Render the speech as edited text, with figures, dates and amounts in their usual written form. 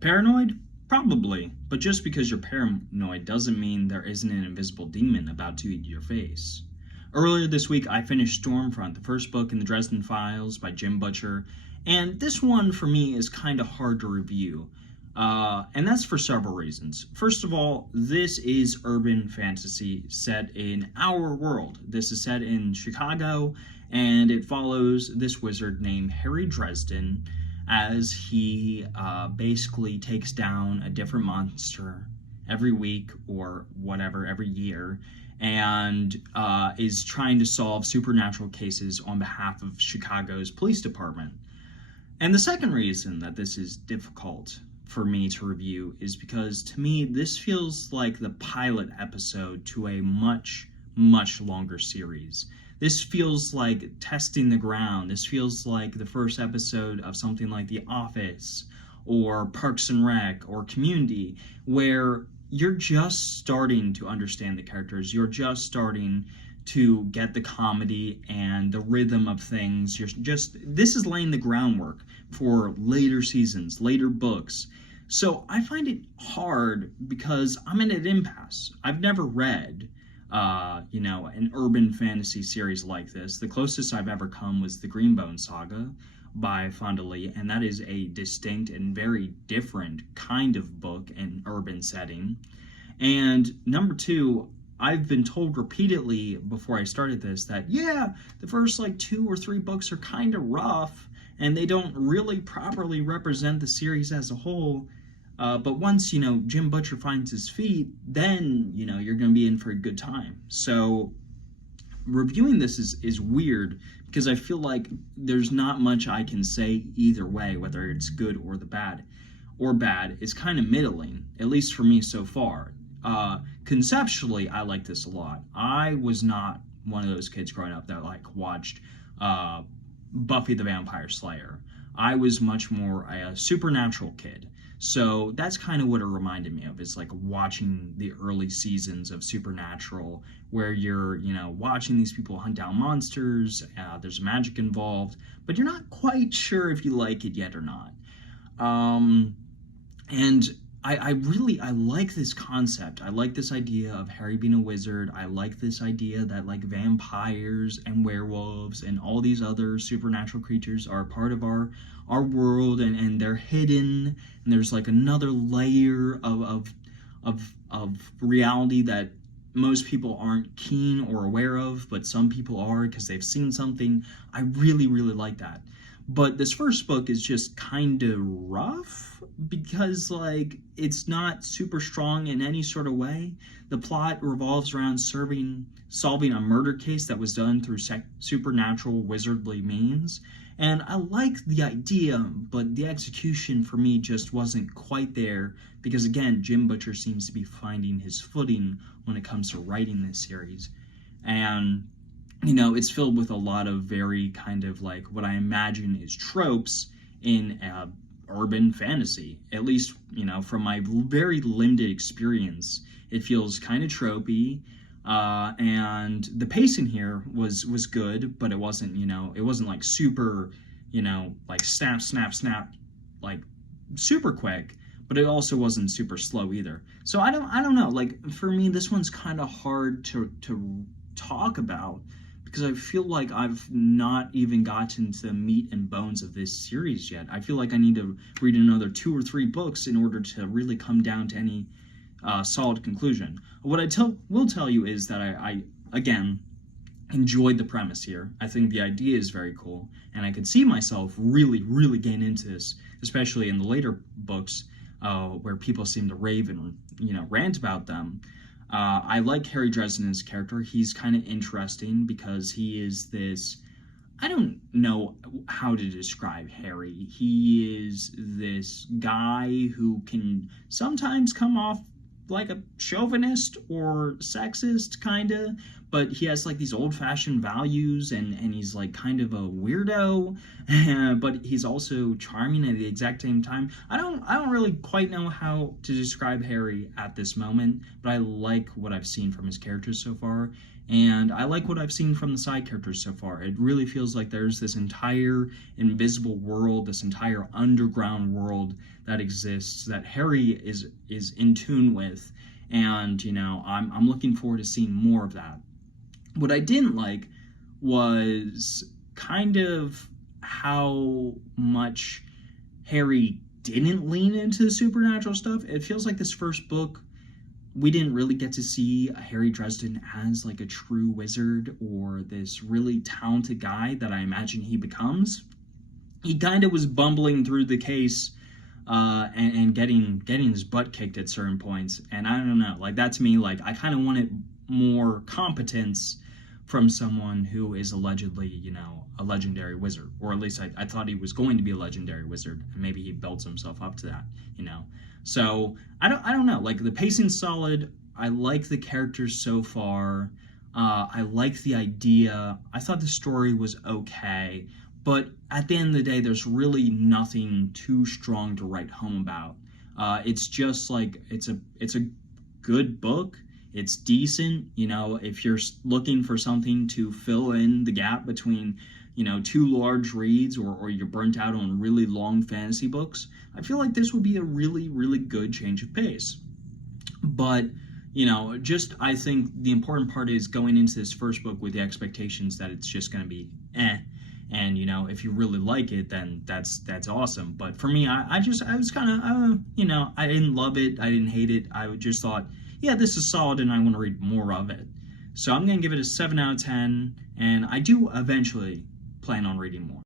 Paranoid? Probably, but just because you're paranoid doesn't mean there isn't an invisible demon about to eat your face. Earlier this week, I finished Stormfront, the first book in the Dresden Files by Jim Butcher, and this one for me is kind of hard to review. And that's for several reasons. First of all, this is urban fantasy set in our world. This is set in Chicago, and it follows this wizard named Harry Dresden as he basically takes down a different monster every week or whatever, every year, and is trying to solve supernatural cases on behalf of Chicago's police department. And the second reason that this is difficult for me to review is because to me, this feels like the pilot episode to a much, much longer series. This feels like testing the ground. This feels like the first episode of something like The Office or Parks and Rec or Community, where you're just starting to understand the characters. You're just starting to get the comedy and the rhythm of things. This is laying the groundwork for later seasons, later books. So I find it hard because I'm in an impasse. I've never read an urban fantasy series like this. The closest I've ever come was the Greenbone Saga by Fonda Lee, and that is a distinct and very different kind of book and urban setting. And number two, I've been told repeatedly before I started this that, yeah, the first like two or three books are kind of rough and they don't really properly represent the series as a whole. But once, Jim Butcher finds his feet, then, you're going to be in for a good time. So reviewing this is weird because I feel like there's not much I can say either way, whether it's good or bad. It's kind of middling, at least for me so far. Conceptually, I like this a lot. I was not one of those kids growing up that watched Buffy the Vampire Slayer. I was much more a supernatural kid. So that's kind of what it reminded me of, is like watching the early seasons of Supernatural, where you're, watching these people hunt down monsters, there's magic involved, but you're not quite sure if you like it yet or not. And I like this concept. I like this idea of Harry being a wizard. I like this idea that vampires and werewolves and all these other supernatural creatures are part of our world, and they're hidden, and there's another layer of reality that most people aren't keen or aware of, but some people are because they've seen something. I really, really like that. But this first book is just kind of rough because it's not super strong in any sort of way. The plot revolves around solving a murder case that was done through supernatural wizardly means. And I like the idea, but the execution for me just wasn't quite there because, again, Jim Butcher seems to be finding his footing when it comes to writing this series. And it's filled with a lot of very kind of what I imagine is tropes in urban fantasy. At least, from my very limited experience, it feels kind of tropey. And the pacing here was good, but it wasn't, it wasn't super, snap, snap, snap, super quick, but it also wasn't super slow either. So I don't know. For me, this one's kind of hard to talk about because I feel like I've not even gotten to the meat and bones of this series yet. I feel like I need to read another 2 or 3 books in order to really come down to any solid conclusion. What I will tell you is that I again enjoyed the premise here. I think the idea is very cool, and I could see myself really, really getting into this, especially in the later books where people seem to rave and rant about them. I like Harry Dresden's character. He's kind of interesting because he is this, I don't know how to describe Harry. He is this guy who can sometimes come off like a chauvinist or sexist, kind of, but he has like these old-fashioned values, and he's like kind of a weirdo, but he's also charming at the exact same time. I don't really quite know how to describe Harry at this moment, but I like what I've seen from his characters so far, and I like what I've seen from the side characters so far. It really feels like there's this entire invisible world, this entire underground world that exists that Harry is in tune with, and I'm looking forward to seeing more of that. What I didn't like was kind of how much Harry didn't lean into the supernatural stuff. It feels like this first book, we didn't really get to see Harry Dresden as like a true wizard or this really talented guy that I imagine he becomes. He kind of was bumbling through the case, and getting his butt kicked at certain points. And I don't know, like that to me, like I kind of wanted more competence from someone who is allegedly, a legendary wizard, or at least I thought he was going to be a legendary wizard, and maybe he built himself up to that. So I don't know. Like the pacing's solid. I like the characters so far. I like the idea. I thought the story was okay, but at the end of the day, there's really nothing too strong to write home about. It's just like it's a good book. It's decent, if you're looking for something to fill in the gap between, two large reads, or you're burnt out on really long fantasy books. I feel like this would be a really, really good change of pace. But, just I think the important part is going into this first book with the expectations that it's just going to be eh. And, if you really like it, then that's awesome. But for me, I was kind of, I didn't love it. I didn't hate it. I just thought, yeah, this is solid and I want to read more of it. So I'm going to give it a 7 out of 10, and I do eventually plan on reading more.